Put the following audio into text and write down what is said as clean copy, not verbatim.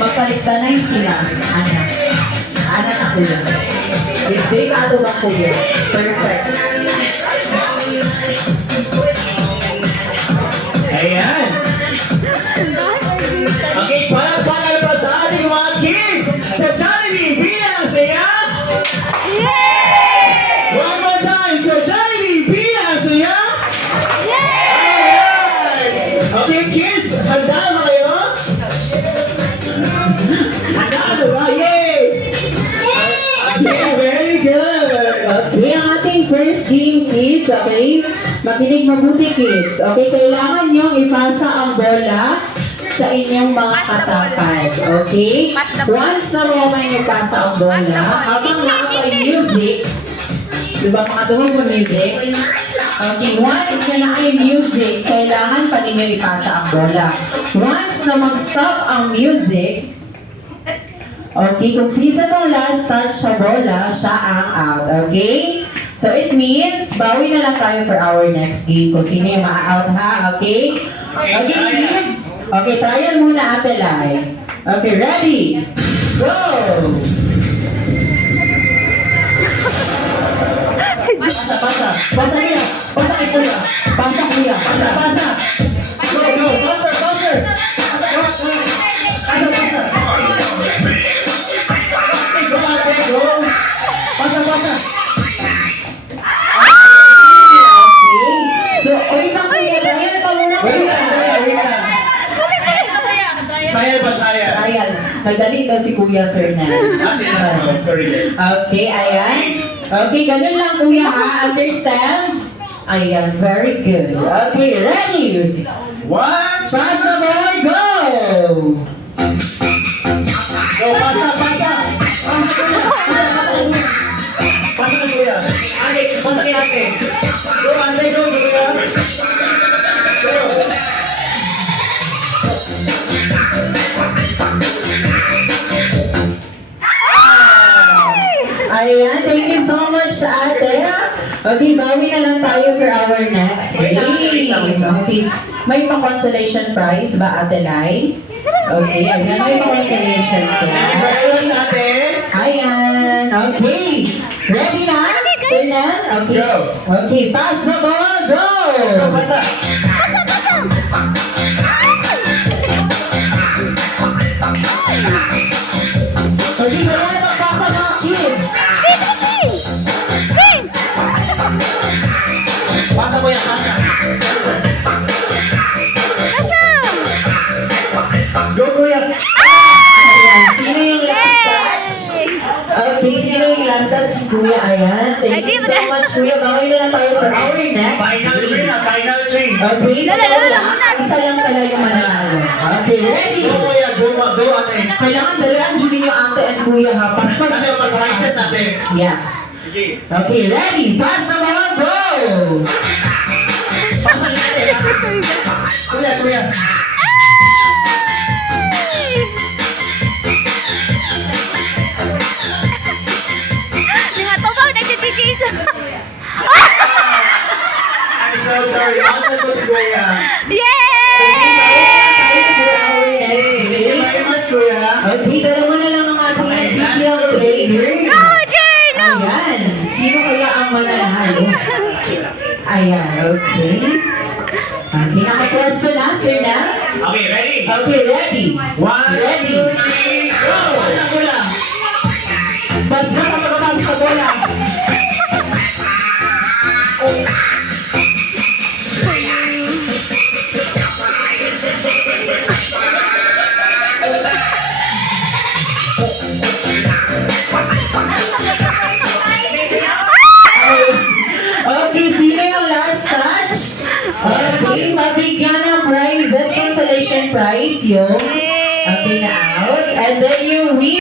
Magpaligtanay sila. Anak. Anak na kuya. Big ato ba kuya? Perfect. Ayan. Okay, para pa sa ating mga kids sa Jollibee bilang saya. One more time, sa Jollibee bilang saya. Alright. Okay, kids, handa na kayo? Handa na ba? Yay! Okay, very good. Okay, ang ating first game, kids, okay? Makinig mabuti, kids. Okay, kailangan nyo ipasa ang bola sa inyong mga katapat. Okay? Once na mo may ipasa ang bola, habang nakapag-music, di ba mga tuhod mo music? Okay, once na naka-music, kailangan pa ninyo ipasa ang bola. Once na mag-stop ang music, okay, kung sisa tong last touch sa bola, siya ang out. Okay? So it means, bawi na lang tayo for our next game. Kung sino yung ma-out ha, okay? Okay, kids. Okay, trial muna Ate Lai. Okay, ready? Go! Pasa, pasa. Pasa kuya. Pasa kay kuya. Pasa kuya. Pasa, pasa. Go, go. Faster, faster. Pasa, pasa. Pasa, pasa. Go, ate, go. Pasa, pasa. So, wait lang kuya. Trial pa muna Wait kuya. lang, wait lang. Trial pa, trial. Trial. Nagdali daw si Kuya Fernan. Sorry. Okay, ayan. Okay, ganun lang kuya ha. Understand? Ayan, very good. Okay, ready? One, Pasa boy, go! go, pasa, pasa. Pasa na kuya. Ate, pasa kay ate. Go, ate, go, kuya. Go. Ayan, thank you so much ate. Okay, bawi na lang tayo for our next Wait lang, wait lang, wait game. lang. Okay, may pa-consolation prize ba ate Lai? Okay, ayan, may pa-consolation prize. Congratulations, ate. Ayan, okay. Ready na? Fernan? Okay. Go. Okay, pass the ball, go! Go, pasa. Okay, wala na magpasa mga kids. Pasa mo yan, pasa. Go, kuya. Ayan, sino yung last touch? Okay, sino yung last touch? Si Kuya, ayan. Thank you so much, Kuya. Bawi na lang tayo for our next. Final three na, final three. Okay, dalawa lang. Isa lang pala yung mananalo. Okay, ready? Go, kuya. Go, ate. Kailangan dalaan dyan yung ate and Kuya ha. Ano yung mag-prices natin? Yes. Sige. Okay, ready? Pass the ball, go! Pasa natin, ha? Kuya, kuya. I'm so sorry. Ano po si kuya? Thank you very much, kuya. Okay, dalawa na lang ang ating ideal player. Ayan, sino kaya ang mananalo? Ayan, okay. Okay, nakapwesto na, sir na? Okay, ready? Okay, ready? One, Ready? 2, 3, go! Pasa ko lang. Bas ka makapasok sa bola. Okay, sino yung last touch? Okay, mabigyan ng prizes, consolation prize yung okay na out. And then you win.